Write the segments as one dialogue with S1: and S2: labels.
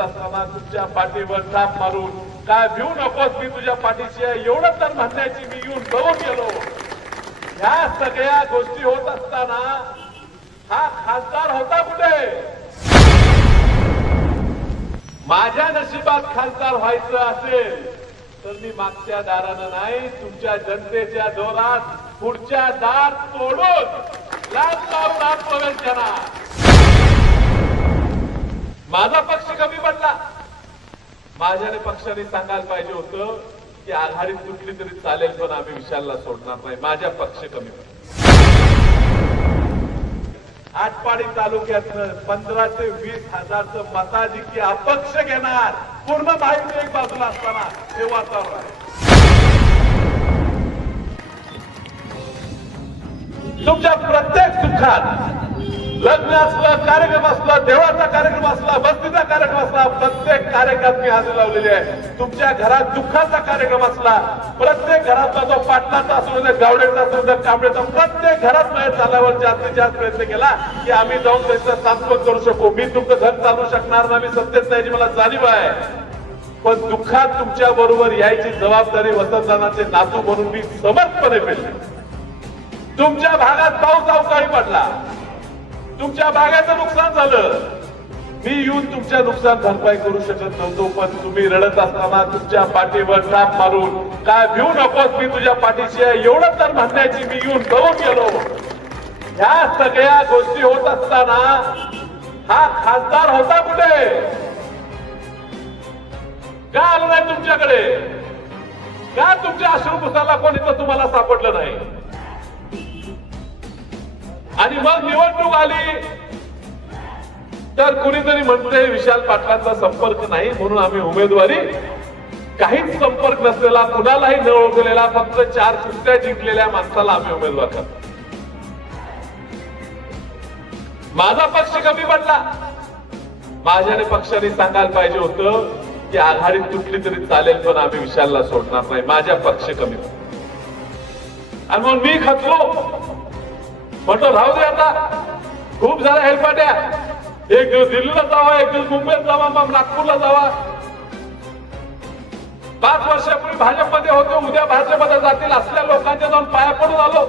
S1: असताना तुमच्या पाठीवर थाप मारून काय भिऊ नकोस मी तुझ्या पाठीशी आहे एवढं तर म्हणण्याची मी येऊन बघून गेलो. ह्या सगळ्या गोष्टी होत असताना हा खासदार होता कुठे? माझ्या नशिबात खासदार व्हायचं असेल तर मी मागच्या दारानं नाही तुमच्या जनतेच्या जोरात पुढच्या दार तोडून लाच लावून आत प्रवेश करणार. माझा पक्ष कमी पडला. माझ्याने पक्षाने सांगायला पाहिजे होतं की आघाडीत तुटली तरी चालेल पण आम्ही विशालला सोडणार नाही. माझ्या पक्ष कमी पडला. आटपाडी तालुक्यातनं पंधरा ते वीस हजारचं मताधिकी अपक्ष घेणार. पूर्ण माहिती एक बाजूला असताना हे वातावरण आहे. तुमच्या प्रत्येक सुखात लग्न असलं कार्यक्रम असला देवाचा कार्यक्रम असला बस्तीचा कार्यक्रम असला प्रत्येक कार्यक्रमात मी हजेरी लावलेली आहे. तुमच्या घरात दुःखाचा कार्यक्रम असला प्रत्येक घरातला जो पाटलाचा असू दे गावडेचा असू दे कांबळेचा प्रत्येक घरात माझ्या झाल्यावर जास्तीत जास्त प्रयत्न केला की आम्ही जाऊन त्यांचं सांत्वन करू शकू. मी तुमचं घर चालू शकणार नाही मी सत्तेत नाही मला जाणीव आहे. पण दुःखात तुमच्या बरोबर यायची जबाबदारी वसंतदानाचे नातू म्हणून मी समर्थपणे पेलले तुमच्या भागात पाऊस अवकाळी पडला. तुमच्या बागाचं नुकसान झालं. मी येऊन तुमच्या नुकसान भरपाई करू शकत नव्हतो पण तुम्ही रडत असताना तुमच्या पाठीवर टाप मारून काय भिऊ नकोस मी तुझ्या पाठीशी आहे एवढं तर म्हणण्याची मी येऊन बघून गेलो. ह्या सगळ्या गोष्टी होत असताना हा खासदार होता कुठे? का आलं नाही तुमच्याकडे? का तुमच्या अश्रुपुसाला कोणी तर तुम्हाला सापडलं नाही? आणि मग निवडणूक आली. तर कुणीतरी म्हणते विशाल पाटलांचा संपर्क नाही म्हणून आम्ही उमेदवारी. काहीच संपर्क नसलेला कुणालाही न ओळखलेला फक्त चार कुस्त्या जिंकलेल्या माणसाला आम्ही उमेदवार करतो. माझा पक्ष कमी पडला. माझ्याने पक्षाने सांगायला पाहिजे होतं की आघाडीत तुटली तरी चालेल पण आम्ही विशालला सोडणार नाही. माझ्या पक्ष कमी आणि मग मी खचलो. म्हटलं राहू दे आता. खूप झाल्या हेलपाट्या एक दिवस दिल्लीला जावा एक दिवस मुंबईत जावा मग नागपूरला जावा. पाच वर्षापूर्वी भाजपमध्ये होते उद्या भाजपमध्ये जातील. असल्या लोकांच्या जाऊन पाया पडून आलो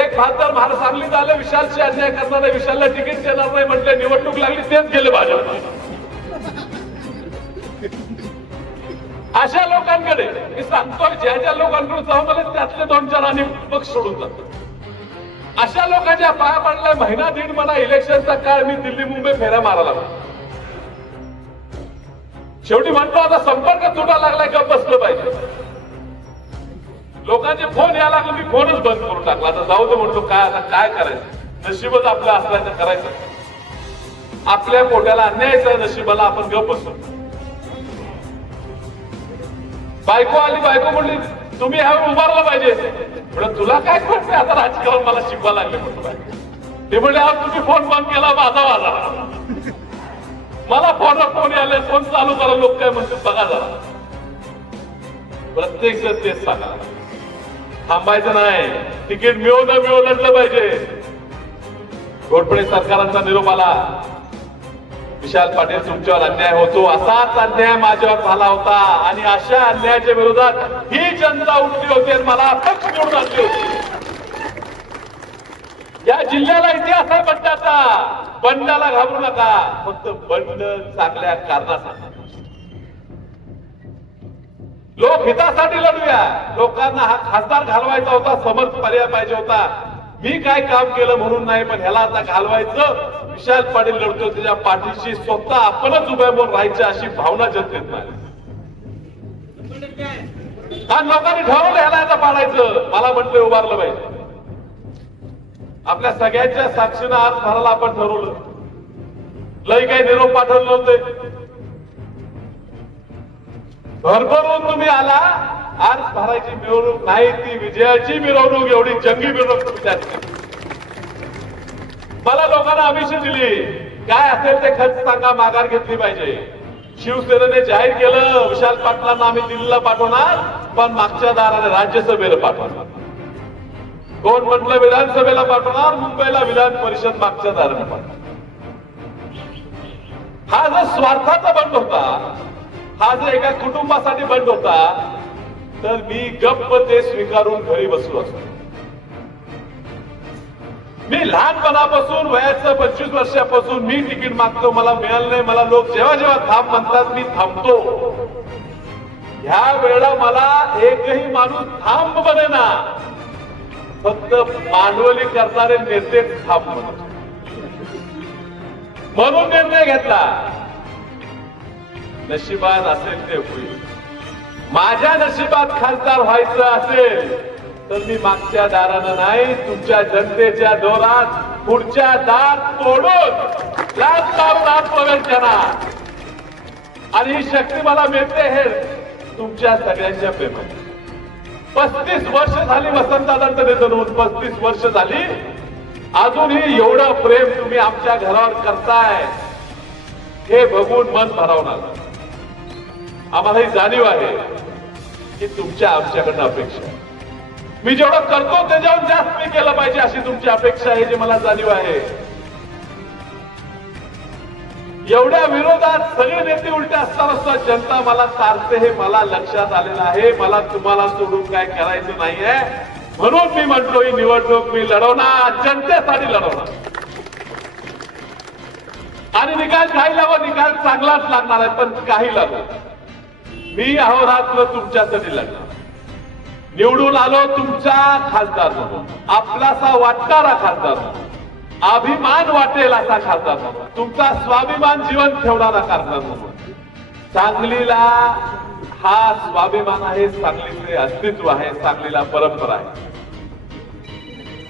S1: एक खासदार महाराज सांगलीत आले विशालशी अन्याय करणार नाही विशालला तिकीट देणार नाही म्हटले निवडणूक लागली तेच गेले भाजप अशा लोकांकडे मी सांगतोय ज्या ज्या लोकांकडून जाऊन त्यातले दोन चार आणि पक्ष सोडून जातात. अशा लोकांच्या पाया पडलाय. महिना दीड मला इलेक्शनचा काळ मी दिल्ली मुंबई फेऱ्या मारायला लागलो. शेवटी म्हणतो आता संपर्क तुटा लागलाय का बसलं पाहिजे. लोकांचे फोन यायला लागले मी फोनच बंद करून टाकला. आता जाऊ दे म्हणतो काय आता काय करायचं? नशीबच आपलं असल्याचं करायचं. आपल्या पोट्याला अन्यायचा नशिबाला आपण गप बसतो बायको आली बायको म्हणली तुम्ही ह्यावर उभारलं पाहिजे. म्हणून तुला काय कळते आता राजकारण मला शिकवा लागले म्हणतो ते म्हणले आज तुम्ही फोन बंद केला माझा वाजा मला फोनवर फोन आले फोन चालू करा लोक काय म्हणतात बघा जरा. प्रत्येक जण तेच सांगा थांबायचं नाही. तिकीट मिळो न मिळो पाहिजे. घोटपडे सरकारांचा निरोप आला. विशाल पाटील तुमच्यावर अन्याय होतो. असाच अन्याय माझ्यावर झाला होता. आणि अशा अन्यायाच्या विरोधात ही जनता उठली होती आणि मला पक्ष निवडून आणली होती. या जिल्ह्याला इतिहास आहे बंडाचा. बंडाला घाबरू नका. फक्त बंड चांगल्या कारणासाठी. लोक हितासाठी लढूया. लोकांना हा खासदार घालवायचा होता समर्थ पर्याय पाहिजे होता. मी काय काम केलं म्हणून नाही पण ह्याला आता घालवायचं. विशाल पाटील लढतो त्याच्या पाठीशी स्वतः आपणच उभ्या म्हणून राहायची अशी भावना जनतेत नाही. आणि लोकांनी ठरवलं ह्याला आता पाडायचं. मला म्हटलं उभारलं पाहिजे. आपल्या सगळ्यांच्या साक्षीनं आज भराला आपण ठरवलं. लय काही निरोप पाठवले नव्हते. भरभरून तुम्ही आला आज भरायची मिरवणूक नाही ती विजयाची मिरवणूक एवढी जंगी मिरवणूक तुम्ही त्यात मला लोकांना अभिषेक दिली. काय असेल ते खर्च सांगा माघार घेतली पाहिजे. शिवसेनेने जाहीर केलं विशाल पाटलांना आम्ही दिल्लीला पाठवणार पण मागच्या दाराने राज्यसभेला पाठवणार. कोण म्हटलं विधानसभेला पाठवणार मुंबईला विधान परिषद मागच्या दाराने पाठवणार. हा जो स्वार्थाचा बंड होता हा जो एका कुटुंबासाठी बंड होता तर मी गप्प ते स्वीकारून घरी बसलो असतो. मी लहानपणापासून वयाचं पंचवीस वर्षापासून मी तिकीट मागतो मला मिळालं नाही मला लोक जेव्हा जेव्हा थांब म्हणतात मी थांबतो. ह्या वेळेला मला एकही माणूस थांब बने ना फक्त भांडवली करणारे नेतेच थांब म्हणत म्हणून निर्णय घेतला. नशिबात असेल ते होईल. माझ्या नशिबात खासदार व्हायचं असेल तर मी मागच्या दारानं नाही तुमच्या जनतेच्या दोरात पुढच्या दार तोडून लाच मारून आत प्रवेश करणार आणि ही शक्ती मला मिळते हे तुमच्या सगळ्यांच्या प्रेमात पस्तीस वर्ष झाली वसंतदादांचं निधन होऊन पस्तीस वर्ष झाली. अजूनही एवढं प्रेम तुम्ही आमच्या घरावर करताय हे बघून मन भरावणार आम्हाला ही जाणीव आहे. ही तुमच्या आमच्याकडनं अपेक्षा आहे. मी जेवढं करतो त्याच्यावर जास्त मी केलं पाहिजे अशी तुमची अपेक्षा आहे जी मला जाणीव आहे. एवढ्या विरोधात सगळे नेते उलटे असताना सुद्धा जनता मला तारते हे मला लक्षात आलेलं आहे. मला तुम्हाला सोडून काय करायचं नाहीये. म्हणून मी म्हटलो ही निवडणूक मी लढवणार. जनतेसाठी लढवणार. आणि निकाल काही लावा निकाल चांगलाच लागणार आहे पण काही लागू मी अहोरात्र तुमच्यासाठी लढणार निवडून आलो तुमचा खासदार म्हणून. आपलासा वाटणारा खासदार म्हणून. अभिमान वाटेल असा खासदार म्हणून. तुमचा स्वाभिमान जीवन ठेवणारा खासदार म्हणून. सांगलीला हा स्वाभिमान आहे सांगलीचे अस्तित्व आहे सांगलीला परंपरा आहे.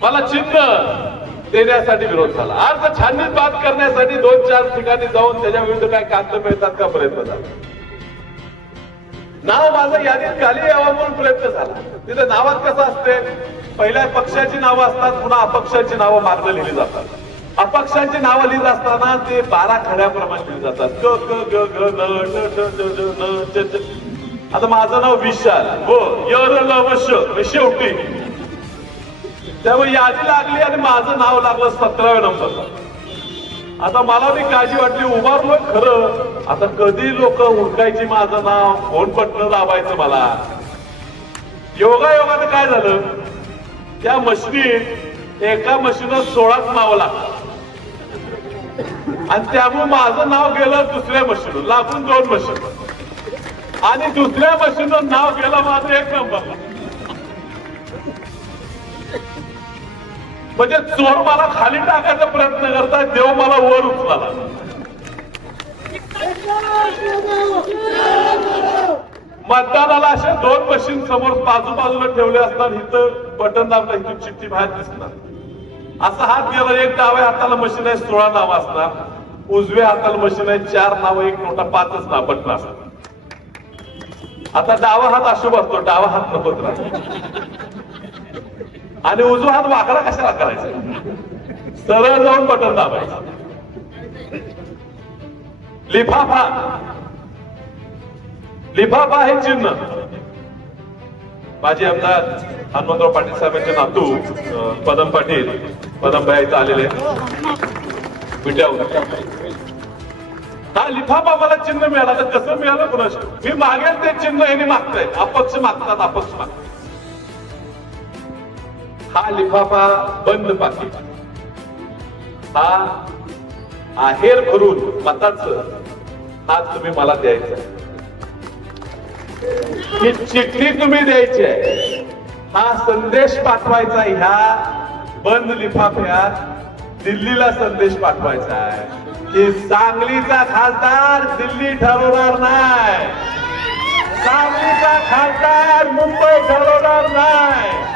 S1: मला चिन्ह देण्यासाठी विरोध झाला. अर्ज छाननीत बात करण्यासाठी दोन चार ठिकाणी जाऊन त्याच्या विरुद्ध काय कांद मिळतात का? प्रयत्न झाला. नाव माझं यादीत खाली यावं म्हणून प्रयत्न झाला. तिथे नावात कसं असते? पहिल्या पक्षाची नावं असतात पुन्हा अपक्षांची नावं मागणं लिहिली जातात. अपक्षांची नावं लिहित असताना ते बारा खड्याप्रमाणे लिहिली जातात. ग ग ग ग न ट आता माझं नाव विशाल. हो य र श शेवटी. त्यामुळे यादी लागली आणि माझं नाव लागलं सतराव्या नंबरला. आता मला मी काळजी वाटली उभारलो खरं. आता कधी लोक हुडकायची माझं नाव फोन बटन दाबायचं मला. योगा योगानं काय झालं? त्या मशिनीत एका मशीनं सोळाच नावं लागत आणि त्यामुळे माझं नाव गेलं दुसऱ्या मशीन लागून दोन मशीन आणि दुसऱ्या मशीनवर नाव गेलं माझं एक नंबर. म्हणजे चोर मला खाली टाकायचा प्रयत्न करतात देव मला वर उचलाला. मतदानाला अशा दोन मशीन समोर बाजूबाजूला ठेवले असतात इथं बटन दाबलं इथून चिठ्ठी बाहेर दिसणार. असा हात गेला एक डाव्या हाताला मशीन आहे सोळा नावं असणार. उजव्या हाताला मशीन आहे चार नावं एक नोटा पाचच नाव बटन असतात आता डावा हात अशुभ असतो डावा हात नपत्र आणि उजवा हात वाकडा कशाला करायचा? सरळ जाऊन बटन दाबायचं. लिफाफा. लिफाफा हे चिन्ह. माझे आमदार हनुमंतराव पाटील साहेबांचे नातू पदम पाटील पदम भाई इथं आलेले हा लिफाफा मला चिन्ह मिळाला तर कसं मिळालं कुणाशी? मी मागेल ते चिन्ह यांनी मागतंय अपक्ष मागतात अपक्ष मागतात. हा लिफाफा बंद पाकिट हा आहेर भरून मताच हा तुम्ही मला द्यायचा. आहे. ही चिठ्ठी तुम्ही द्यायची आहे. हा संदेश पाठवायचा ह्या बंद लिफाफ्यात. दिल्लीला संदेश पाठवायचा आहे. की सांगलीचा खासदार दिल्ली ठरवणार नाही. सांगलीचा खासदार मुंबई ठरवणार नाही.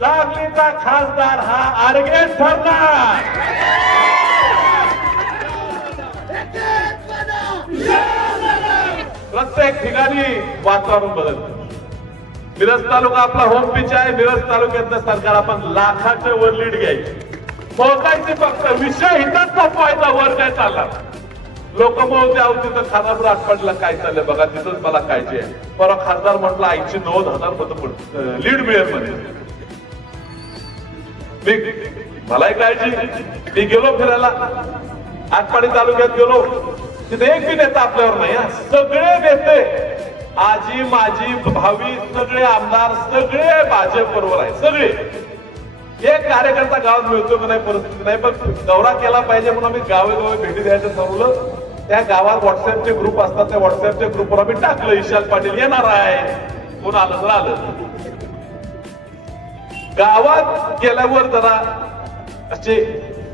S1: सांगलीचा खासदार हा आडगेच ठरणार प्रत्येक ठिकाणी वातावरण बदलत. मिरज तालुका आपला होम पिच आहे. मिरज तालुक्यातलं सरकार आपण लाखाच्या वर लीड घ्यायची. पोहोचायचे फक्त. विषय हिताच संपवायचा. वर काय चालला लोक मोहते आहोत तिथं खानापूर आठवडला काय चाललंय बघा. तिथंच मला काळजी आहे. परवा खासदार म्हटलं ऐंशी नव्वद हजार मत लीड मिळेल म्हणजे मी मलाही काळजी. मी गेलो फिरायला. आटपाडी तालुक्यात गेलो. तिथे एक बी नेता आपल्यावर नाही सगळे नेते आजी माझी भावी सगळे आमदार सगळे भाजप बरोबर आहे सगळे. एक कार्यकर्ता गावात मिळतो की नाही परिस्थिती नाही पण दौरा केला पाहिजे म्हणून आम्ही गावे गावे भेटी द्यायचं ठरवलं. त्या गावात व्हॉट्सअपचे ग्रुप असतात त्या व्हॉट्सअपच्या ग्रुपवर आम्ही टाकलं ईशान पाटील येणार आहे. कोण आलं तर आलं. गावात गेल्यावर जरा असे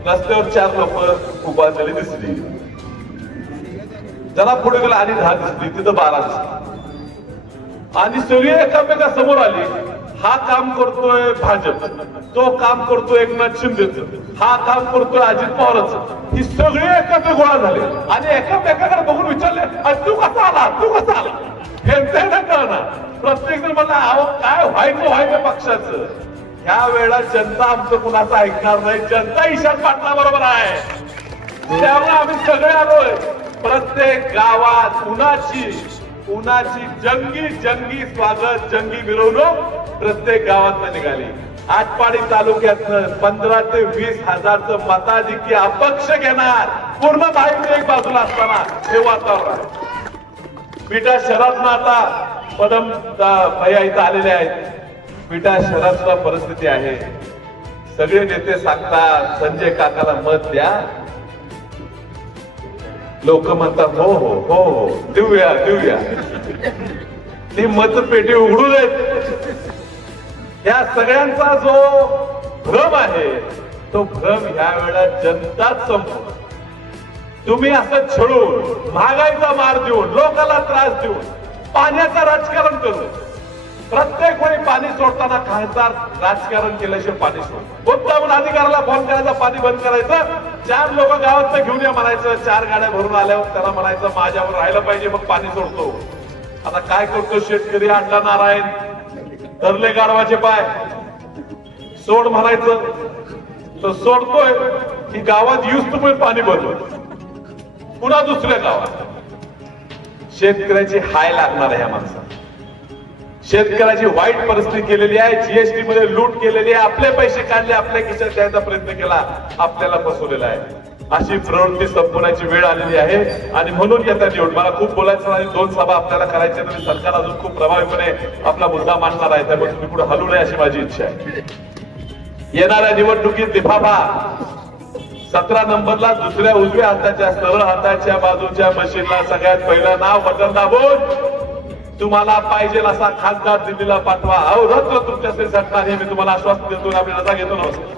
S1: रस्त्यावर चार लोक उभा झाली दिसली. जरा पुढे गेला आणि दहा दिसली तिथं बारा दिसली. आणि सगळी एकामेका समोर आली. हा काम करतोय भाजप तो काम करतोय एकनाथ शिंदेच हा काम करतोय अजित पवारच. ही सगळे एकत्र गोळा झाले. आणि एकामेकाकडे बघून विचारले आणि तू कसा आला? तू कसा आला? यांच्या कळणार. प्रत्येक जण म्हणला अहो काय व्हायचं व्हायचं पक्षाचं. ह्या वेळेला जनता आमचं कुणाचं ऐकणार नाही. जनता ईशान पाटला बरोबर आहे. त्यामुळे आम्ही सगळे आलोय. प्रत्येक गावात उन्हाची उन्हाची जंगी जंगी स्वागत जंगी मिरवणूक प्रत्येक गावात निघाली. आटपाडी तालुक्यात पंधरा ते वीस हजारचं मताधिकी अपक्ष घेणार. पूर्ण माहिती एक बाजूला असताना हे वातावरण आहे. बिटा शहरात आता पदम भैया इथं आलेले आहेत. बिटा शहरात सुद्धा परिस्थिती आहे. सगळे नेते सांगतात संजय काकाला मत द्या. लोक म्हणतात हो हो हो हो देऊया देऊया. ती मतपेटी उघडू देत या सगळ्यांचा जो भ्रम आहे तो भ्रम ह्या वेळेला जनताच संपतो तुम्ही असं छळून महागाईचा मार देऊन लोकाला त्रास देऊन पाण्याचं राजकारण करून प्रत्येक वेळी पाणी सोडताना खासदार राजकारण केल्याशिवाय पाणी सोड. कोणता पण अधिकाऱ्याला फोन करायचा पाणी बंद करायचं? चार लोक गावात घेऊन या म्हणायचं चार गाड्या भरून आल्यावर त्याला म्हणायचं माझ्यावर राहिलं पाहिजे मग पाणी सोडतो. आता काय करतो शेतकरी अण्णा नारायण? धरले गाढवाचे पाय. सोड म्हणायचं. तर सोडतोय. की गावात युस्त पाणी बंद पुन्हा दुसऱ्या गावात. शेतकऱ्याची हाय लागणार आहे या माणसाला. शेतकऱ्याची वाईट परिस्थिती केलेली आहे जीएसटी मध्ये लूट केलेली आहे आपले पैसे काढले आपल्या खिशात द्यायचा प्रयत्न केला आपल्याला फसवलेला आहे. अशी प्रवृत्ती संपवण्याची वेळ आलेली आहे. आणि म्हणून येत्या निवड मला खूप बोलायचं आणि दोन सभा आपल्याला करायच्या तरी सरकार अजून खूप प्रभावीपणे आपला मुद्दा मांडणार आहे. त्यामुळे तुम्ही पुढे हलू नये अशी माझी इच्छा आहे. येणाऱ्या निवडणुकीत लिफाफा सतरा नंबरला दुसऱ्या उजव्या हाताच्या सरळ हाताच्या बाजूच्या मशीनला सगळ्यात पहिलं नाव बटन दाबून तुम्हाला पाहिजे असा खासदार दिल्लीला पाठवा. अहो रद्द तुमच्यासाठी सरकार हे मी तुम्हाला आश्वासन देतो आपली रजा घेतो नमस्कार